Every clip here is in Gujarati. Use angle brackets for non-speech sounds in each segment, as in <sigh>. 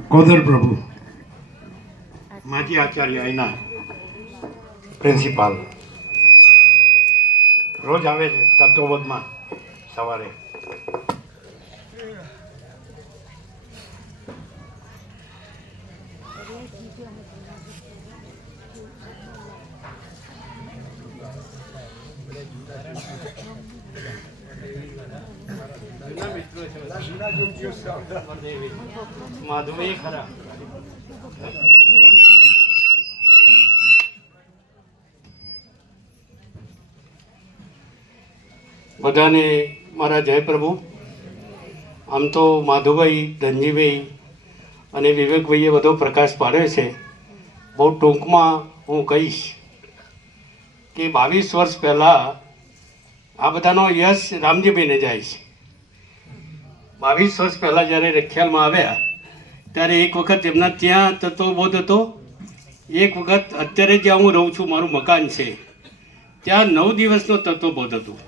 કોદર પ્રભુ. માજી આચાર્ય અહીંના પ્રિન્સિપાલ. રોજ આવે છે તત્વબોધમાં સવારે. માધુભાઈ ખરા. બધાને મારા જય પ્રભુ. આમ તો માધુભાઈ, ધનજીભાઈ અને વિવેકભાઈએ બધો પ્રકાશ પાડ્યો છે. બહુ ટૂંકમાં હું કહીશ કે બાવીસ વર્ષ પહેલાં આ બધાનો યશ રામજીભાઈને જાય છે. બાવીસ વર્ષ પહેલાં જ્યારે રખિયાલમાં આવ્યા, ત્યારે એક વખત એમના ત્યાં તત્વબોધ હતો એક વખત અત્યારે જ્યાં હું રહું છું, મારું મકાન છે, ત્યાં નવ દિવસનો તત્વબોધ હતું.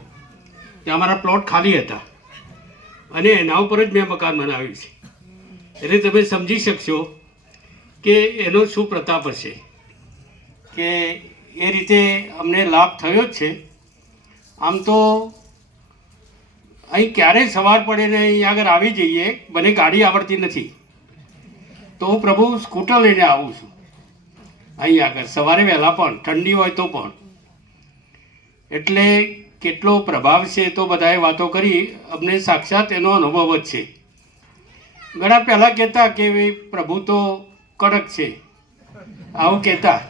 ત્યાં મારા પ્લોટ ખાલી હતા. અને એના ઉપર જ મેં મકાન બનાવ્યું છે. એટલે તમે સમજી શકશો કે એનો શું પ્રતાપ હશે. કે એ રીતે અમને લાભ થયો જ છે. આમ તો અહીં ક્યારેય સવાર પડે ને અહીં આગળ આવી જઈએ, મને ગાડી આવડતી નથી. તો હું પ્રભુ સ્કૂટર લઈને આવું છું. અહીં આગળ, સવારે વહેલા પણ, ઠંડી હોય તો પણ. એટલે કેટલો પ્રભાવ છે તો બધાએ વાતો કરી, અમને સાક્ષાત એનો અનુભવ જ છે. ઘણા પહેલાં કહેતા કે પ્રભુ તો કડક છે. આવું કહેતા.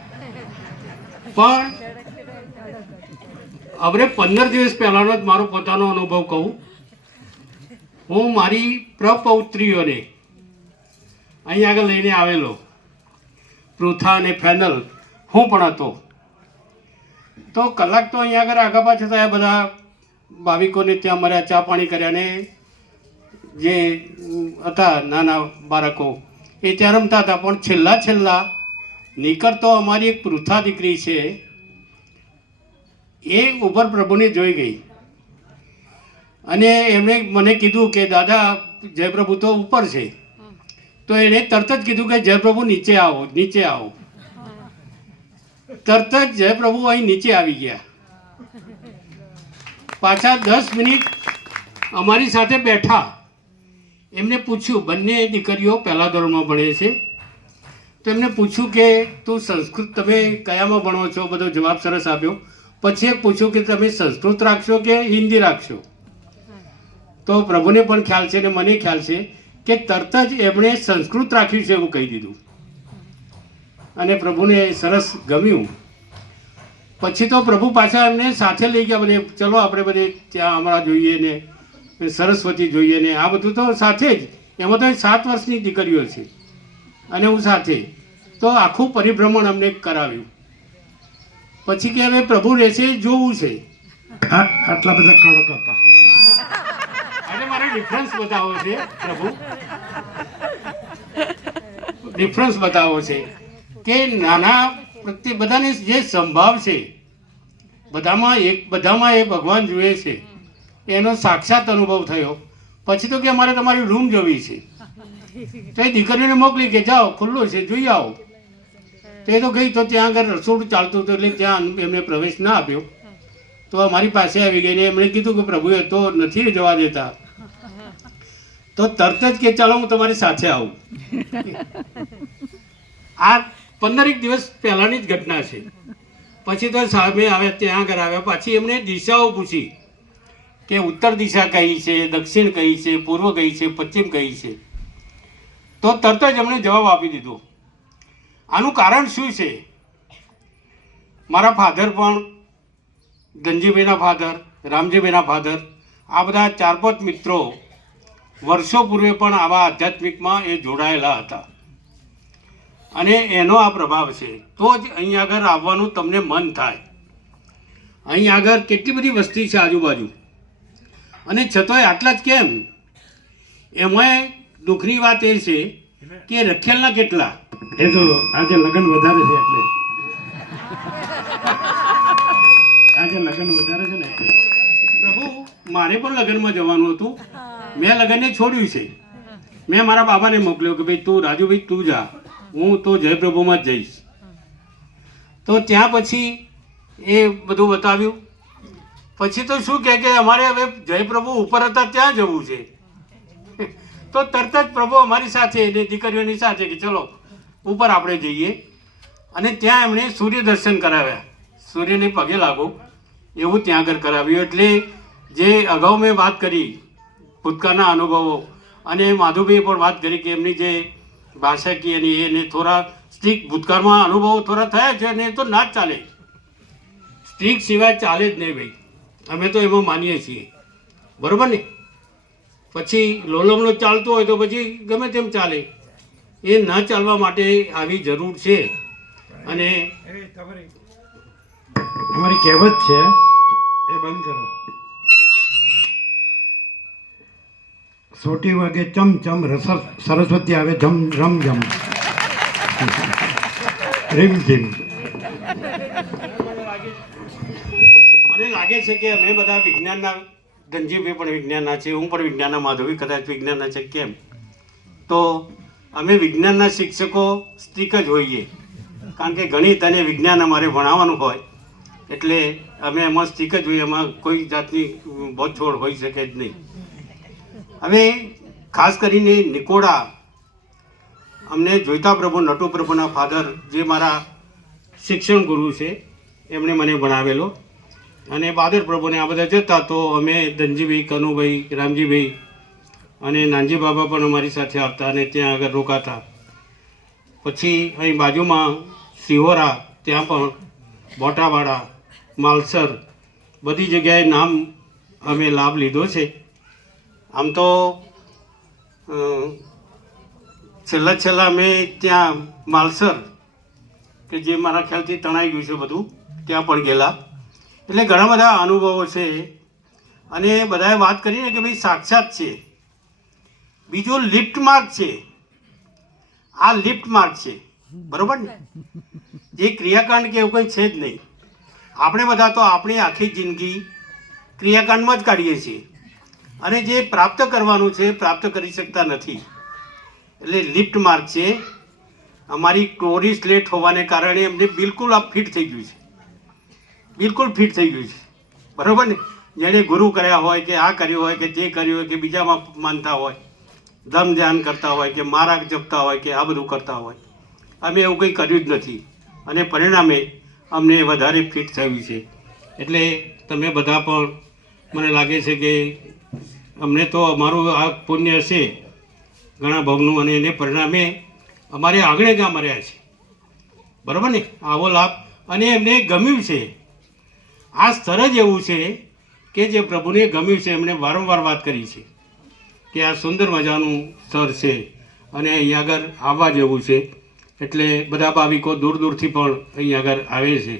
પણ હવે પંદર દિવસ પહેલાંનો જ મારો પોતાનો અનુભવ કહું. હું મારી પ્રપૌત્રીઓને અહીં આગળ લઈને આવેલો. પૃથા અને ફેનલ, હું પણ હતો. તો કલાક તો અહીંયા આગળ આગા પાછા થયા. બધા ભાવિકોને ત્યાં મર્યા ચા પાણી કર્યા ને જે હતા નાના બાળકો, એ ત્યાં રમતા હતા. પણ છેલ્લા છેલ્લા નીકળતો અમારી એક પૃથા દીકરી છે, એ ઉપર પ્રભુને જોઈ ગઈ. અને એમણે મને કીધું કે, દાદા, જયપ્રભુ તો ઉપર છે. તો એણે તરત જ કીધું કે, જયપ્રભુ નીચે આવો નીચે આવો. તરત જ જયપ્રભુ અહીં નીચે આવી ગયા. પાછા દસ મિનિટ અમારી સાથે બેઠા. એમને પૂછ્યું, બંને દીકરીઓ પહેલા ધોરણમાં ભણે છે? તો એમને પૂછ્યું કે, તું સંસ્કૃત તમે કયામાં ભણો છો? બધો જવાબ સરસ આપ્યો. પછી પૂછ્યું કે, તમે સંસ્કૃત રાખશો કે હિન્દી રાખશો? તો પ્રભુને પણ ખ્યાલ છે ને મને ખ્યાલ છે કે તરત જ એમણે સંસ્કૃત રાખ્યું છે એવું કહી દીધું. અને પ્રભુને સરસ ગમ્યું. પછી તો પ્રભુ પાછા એમને સાથે લઈ ગયા બધે, ચલો, આપણે બધે ત્યાં હમણાં જોઈએ ને, સરસ્વતી જોઈએ ને, આ બધું તો સાથે જ. એમાં તો સાત વર્ષની દીકરીઓ છે. અને હું સાથે. તો આખું પરિભ્રમણ અમને કરાવ્યું. પછી કે હવે પ્રભુ રહેશે, જોવું છે. આટલા બધા કડક હતા. ડિફરન્સ બતાવો છે, પ્રભુ. ડિફરન્સ બતાવો છે કે નાના પ્રત્યે બધાને જે સંભાવ છે, બધામાં એક, બધામાં એ ભગવાન જુએ છે. એનો સાક્ષાત અનુભવ થયો. પછી તો કે અમારે તમારી રૂમ જોવી છે. તો એ દીકરીને મોકલી કે જાઓ, ખુલ્લું છે, જોઈ આવો. તે તો ગઈ તો ત્યાં આગળ રસોડું ચાલતું હતું એટલે ત્યાં એમને પ્રવેશ ના આપ્યો. તો અમારી પાસે આવી ગઈ ને એમણે કીધું કે પ્રભુએ તો નથી જવા દેતા. તો તરત જ કે ચાલો હું તમારી સાથે આવું. આ પંદરેક દિવસ પહેલાંની જ ઘટના છે. પછી તો સામે આવ્યા ત્યાં આગળ આવ્યા, પછી એમણે દિશાઓ પૂછી કે ઉત્તર દિશા કઈ છે, દક્ષિણ કઈ છે, પૂર્વ કઈ છે, પશ્ચિમ કઈ છે. તો તરત જ એમણે જવાબ આપી દીધો. આનું કારણ શું છે? મારા ફાધર પણ ધનજીભાઈના ફાધર, રામજીભાઈના ફાધર, આ બધા ચાર પાંચ મિત્રો વર્ષો પૂર્વે પણ આવા આધ્યાત્મિકમાં એ જોડાયેલા હતા. અને એનો આ પ્રભાવ છે તો જ અહીં આગળ આવવાનું તમને મન થાય. અહીં આગળ કેટલી બધી વસ્તી છે આજુબાજુ. અને છતાંય આટલા જ કેમ? એમાંય દુઃખની વાત એ છે કે રખેલના કેટલા? એ તો આજે લગ્ન વધારે છે એટલે. આજે લગ્ન વધારે છે ને એટલે. પ્રભુ મારે પણ લગ્નમાં જવાનું હતું. મેં લગ્નને છોડ્યું છે. મેં મારા બાબાને મોકલ્યો કે ભાઈ તું રાજુભાઈ, તું જા. હું તો જયપ્રભુમાં જ જઈશ. તો ત્યાં પછી એ બધું બતાવ્યું. પછી તો શું કહે કે અમારે હવે જયપ્રભુ ઉપર હતા, ત્યાં જવું છે. <laughs> તો તરત જ પ્રભુ અમારી સાથે એને દીકરીઓની સાથે કે ચલો, ઉપર આપણે જઈએ. અને ત્યાં એમણે સૂર્ય દર્શન કરાવ્યા. સૂર્યને પગે લાગો. એવું ત્યાં આગળ કરાવ્યું. એટલે જે અગાઉ મેં વાત કરી ભૂતકાળના અનુભવો. અને માધુભાઈએ પણ વાત કરી કે એમની જે ભાષાકીયની એને થોડા સ્ટ્રીક ભૂતકાળમાં અનુભવો થોડા થયા છે અને એ તો ના જ ચાલે. સ્ટ્રીક સિવાય ચાલે જ નહીં ભાઈ. અમે તો એમાં માનીએ છીએ. બરોબર ને? પછી લોલમનો ચાલતો હોય તો પછી ગમે તેમ ચાલે. એ ન ચાલવા માટે આવી જરૂર છે. અને અમારી કહેવત છે, એ બંધ કરો. સોટી વાગે ચમ ચમ રસ સરસ્વતી આવે જમ રમ જમ. રીમ ઝીમ મને લાગે છે કે અમે બધા વિજ્ઞાનના ધનજીભાઈ પણ વિજ્ઞાનના છે હું પણ વિજ્ઞાનના માધવી, કદાચ વિજ્ઞાનના છે, કેમ? તો અમે વિજ્ઞાનના શિક્ષકો સ્ટીક જ હોઈએ, કારણ કે ગણિત અને વિજ્ઞાન અમારે ભણાવવાનું હોય, એટલે અમે એમાં સ્ટીક જ હોઈએ, એમાં કોઈ જાતની બોછોડ હોઈ શકે જ નહીં. હવે ખાસ કરીને નિકોડા, અમને જોઈતા પ્રભુ, નટુ પ્રભુના ફાધર, જે મારા શિક્ષણ ગુરુ છે, એમણે મને ભણાવેલો. અને બાદર પ્રભુને આ બધા જતા તો અમે ધનજીભાઈ, કનુભાઈ, રામજીભાઈ અને નાનજી બાબા પણ અમારી સાથે આવતા અને ત્યાં આગળ રોકાતા. પછી અહીં બાજુમાં સિહોરા, ત્યાં પણ બોટાવાડા, માલસર, બધી જગ્યાએ નામ અમે લાભ લીધો છે. આમ તો છેલ્લા છેલ્લા અમે ત્યાં માલસર, કે જે મારા ખ્યાલથી તણાઈ ગયું છે બધું, ત્યાં પણ ગયેલા. એટલે ઘણા બધા અનુભવો છે. અને બધાએ વાત કરીને કે ભાઈ સાક્ષાત છે. બીજો લિફ્ટ માર્ગ છે. આ લિફ્ટ માર્ગ છે. બરોબર ને? જે ક્રિયાકાંડ કે એવું કંઈ છે જ નહીં. આપણે બધા તો આપણી આખી જિંદગી ક્રિયાકાંડમાં જ કાઢીએ છીએ. અને જે પ્રાપ્ત કરવાનું છે, પ્રાપ્ત કરી શકતા નથી. એટલે લિફ્ટ માર્ક છે. અમારી ક્લોરી સ્લેટ હોવાને કારણે એમને બિલકુલ આ ફિટ થઈ ગયું છે. બિલકુલ ફિટ થઈ ગયું છે. બરાબર ને? જેણે ગુરુ કર્યા હોય કે આ કર્યું હોય કે તે કર્યું હોય કે બીજામાં માનતા હોય, ધમ ધ્યાન કરતા હોય કે મારા જપતા હોય કે આ બધું કરતા હોય. અમે એવું કંઈ કર્યું જ નથી. અને પરિણામે અમને વધારે ફિટ થયું છે. એટલે તમે બધા પણ મને લાગે છે કે અમને તો અમારું આ પુણ્ય હશે ઘણા ભવનું અને એને પરિણામે અમારે આંગણે ગામ રહ્યા છે. બરાબર ને? આવો લાભ. અને એમને ગમ્યું છે. આ સ્તર જ એવું છે કે જે પ્રભુને ગમ્યું છે, એમણે વારંવાર વાત કરી છે કે આ સુંદર મજાનું સ્તર છે અને અહીંયા આગળ આવવા જેવું છે. એટલે બધા ભાવિકો દૂર દૂરથી પણ અહીંયા આગળ આવે છે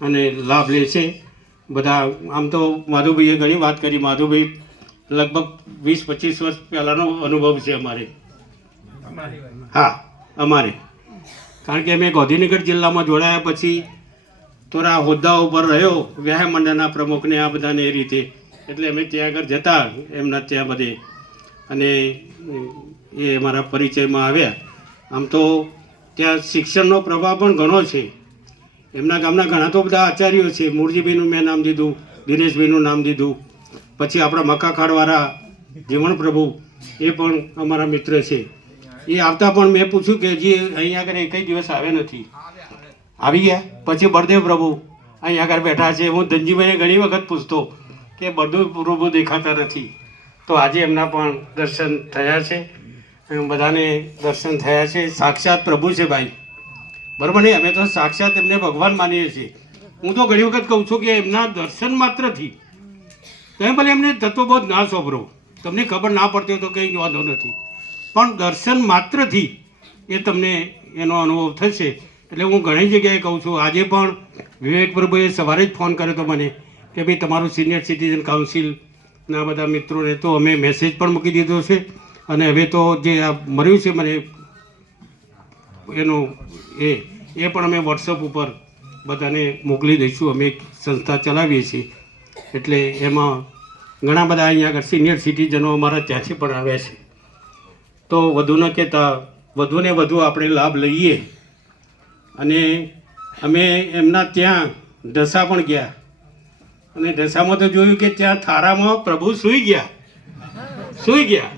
અને લાભ લે છે. બધા, આમ તો માધુભાઈએ ઘણી વાત કરી. માધુભાઈ લગભગ વીસ, પચીસ વર્ષ પહેલાંનો અનુભવ છે અમારે. હા, અમારે. કારણ કે અમે ગાંધીનગર જિલ્લામાં જોડાયા પછી થોડા હોદ્દાઓ ઉપર રહ્યો, વ્યાયામ મંડળના પ્રમુખને આ બધાને એ રીતે. એટલે અમે ત્યાં આગળ જતા એમના ત્યાં બધે. અને, એ અમારા પરિચયમાં આવ્યા. આમ તો ત્યાં શિક્ષણનો પ્રભાવ પણ ઘણો છે. એમના ગામના ઘણા તો બધા આચાર્યો છે. મૂળજીભાઈનું મેં નામ દીધું, દિનેશભાઈનું નામ દીધું. પછી આપણા મકાખાડવાળા જીવણ પ્રભુ એ પણ અમારા મિત્ર છે. એ આવતા પણ મેં પૂછ્યું કે હજી અહીંયા આગળ એકય દિવસ આવ્યા નથી. આવી ગયા. પછી બળદેવ પ્રભુ અહીંયા આગળ બેઠા છે. હું ધનજીભાઈને ઘણી વખત પૂછતો કે બધું પ્રભુ દેખાતા નથી. તો આજે એમના પણ દર્શન થયા છે. બધાને દર્શન થયા છે. સાક્ષાત પ્રભુ છે ભાઈ. બરાબર નહીં અમે તો સાક્ષાત એમને ભગવાન માનીએ છીએ. હું તો ઘણી વખત કહું છું કે એમના દર્શન માત્રથી તમે ભલે એમને તત્વબોધ ના સોંપરો તમને ખબર ના પડતી હોય તો કંઈ વાંધો નથી. પણ દર્શન માત્રથી એ તમને એનો અનુભવ થશે. એટલે હું ઘણી જગ્યાએ કહું છું, આજે પણ વિવેક પ્રભુએ સવારે જ ફોન કર્યો હતો મને કે ભાઈ તમારું સિનિયર સિટીઝન કાઉન્સિલના બધા મિત્રોને તો અમે મેસેજ પણ મૂકી દીધો છે. અને હવે તો જે આ મળ્યું છે મને એનું એ એ પણ અમે વોટ્સઅપ ઉપર બધાને મોકલી દઈશું. અમે એક સંસ્થા ચલાવીએ છીએ. એટલે એમાં ઘણા બધા અહીંયા આગળ સિનિયર સિટીઝનો અમારા ત્યાંથી પણ આવ્યા છે. તો વધુ ન કહેતા વધુને વધુ આપણે લાભ લઈએ. અને અમે એમના ત્યાં ઢસા પણ ગયા. અને ઢસામાં તો જોયું કે ત્યાં થારામાં પ્રભુ સૂઈ ગયા. સૂઈ ગયા.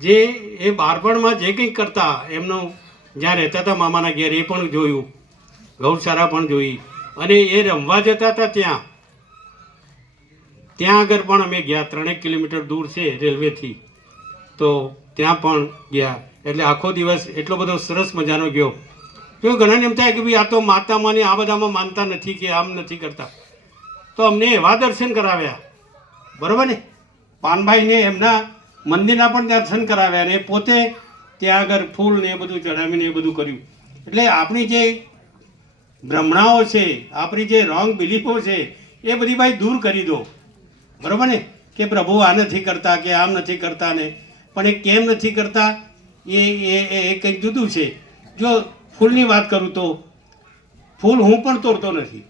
જે એ બાળપણમાં જે કંઈક કરતા, એમનો જ્યાં રહેતા હતા મામાના ઘેર એ પણ જોયું. ગૌશાળા પણ જોઈ. અને એ રમવા જતા હતા ત્યાં. ત્યાં આગળ પણ અમે ગયા. ત્રણેક કિલોમીટર દૂર છે રેલવેથી. તો ત્યાં પણ ગયા. એટલે આખો દિવસ એટલો બધો સરસ મજાનો ગયો. તો ઘણાને એમ થાય કે ભાઈ આ તો માતામાં ને આ બધામાં માનતા નથી કે આમ નથી કરતા. તો અમને એવા દર્શન કરાવ્યા. બરાબર ને? પાનભાઈને એમના મંદિરના પણ દર્શન કરાવ્યા અને પોતે ત્યાં આગળ ફૂલ ને એ બધું ચડાવીને એ બધું કર્યું. એટલે આપણી જે ભ્રમણાઓ છે, આપણી જે રોંગ બિલીફો છે, એ બધી ભાઈ દૂર કરી દો. બરાબર ને? કે પ્રભુ આ નથી કરતા, કે આમ નથી કરતા ને? પણ એ કેમ નથી કરતા? એ એ એ કંઈક જુદું છે. જો ફૂલની વાત કરું તો, ફૂલ હું પણ તોડતો નથી.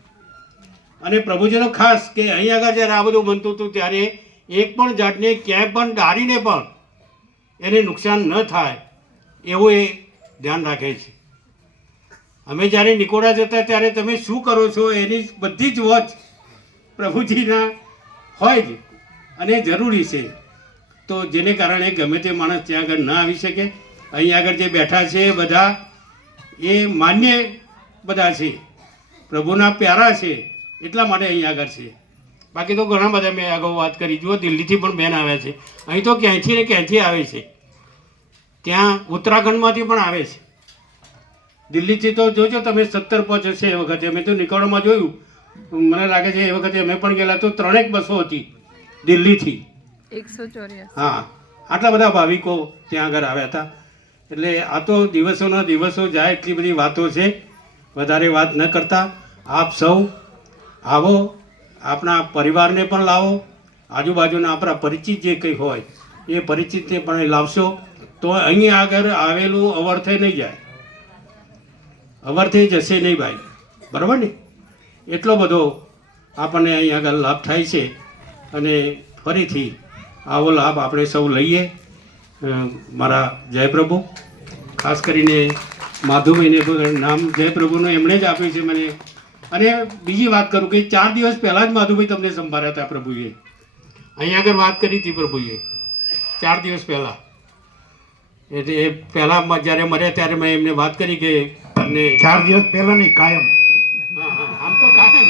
અને પ્રભુજીનો ખાસ કે અહીં આગળ જ્યારે આ બધું બનતું હતું ત્યારે એક પણ જાતને ક્યાંય પણ ડારીને પણ એને નુકસાન ન થાય, એવું એ ધ્યાન રાખે છે. અમે જ્યારે નિકોડા જતા ત્યારે તમે શું કરો છો? એની બધી જ વોચ પ્રભુજીના હોય જ અને જરૂરી છે. તો જેને કારણે ગમે તે માણસ ત્યાં આગળ ન આવી શકે. અહીં આગળ જે બેઠા છે બધા, એ માન્ય બધા છે. પ્રભુના પ્યારા છે, એટલા માટે અહીં આગળ છે. બાકી તો ઘણા બધા મેં અગાઉ વાત કરી. જુઓ, દિલ્હીથી પણ બેન આવ્યા છે. અહીં તો ક્યાંયથી ને ક્યાંથી આવે છે? ત્યાં ઉત્તરાખંડમાંથી પણ આવે છે. દિલ્હીથી તો જોજો, તમે સત્તર પહોંચશે એ વખતે. અમે તો નિકોડામાં જોયું. મને લાગે છે એ વખતે અમે પણ ગયેલા તો ત્રણેક બસો હતી દિલ્હીથી. એકસો હા આટલા બધા ભાવિકો ત્યાં આગળ આવ્યા હતા. એટલે આ તો દિવસોના દિવસો જાય એટલી બધી વાતો છે. વધારે વાત ન કરતા. આપ સૌ આવો આપણા પરિવારને પણ લાવો. આજુબાજુના આપણા પરિચિત જે કંઈ હોય એ પરિચિતને પણ લાવશો. તો અહીં આગળ આવેલું અવર્થે નહીં જાય. અવર્થે જશે નહીં ભાઈ. બરાબર ને? એટલો બધો આપણને અહીં આગળ લાભ થાય છે અને ફરીથી આવો લાભ આપણે સૌ લઈએ. મારા જયપ્રભુ, ખાસ કરીને માધુભાઈને નામ જયપ્રભુનું એમણે જ આપ્યું છે મને. અને બીજી વાત કરું કે ચાર દિવસ પહેલાં જ માધુભાઈ તમને સંભાળ્યા હતા પ્રભુએ. અહીં આગળ વાત કરી હતી પ્રભુએ. ચાર દિવસ પહેલાં. એટલે એ પહેલાં જ્યારે મર્યા ત્યારે મેં એમને વાત કરી કે તમને ચાર દિવસ પહેલાં નહીં કાયમ હા, હા, આમ તો કાયમ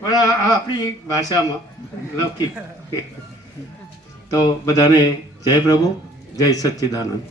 પણ આપણી ભાષામાં લૌકિક. તો બધાને જય પ્રભુ જય સચ્ચિદાનંદ.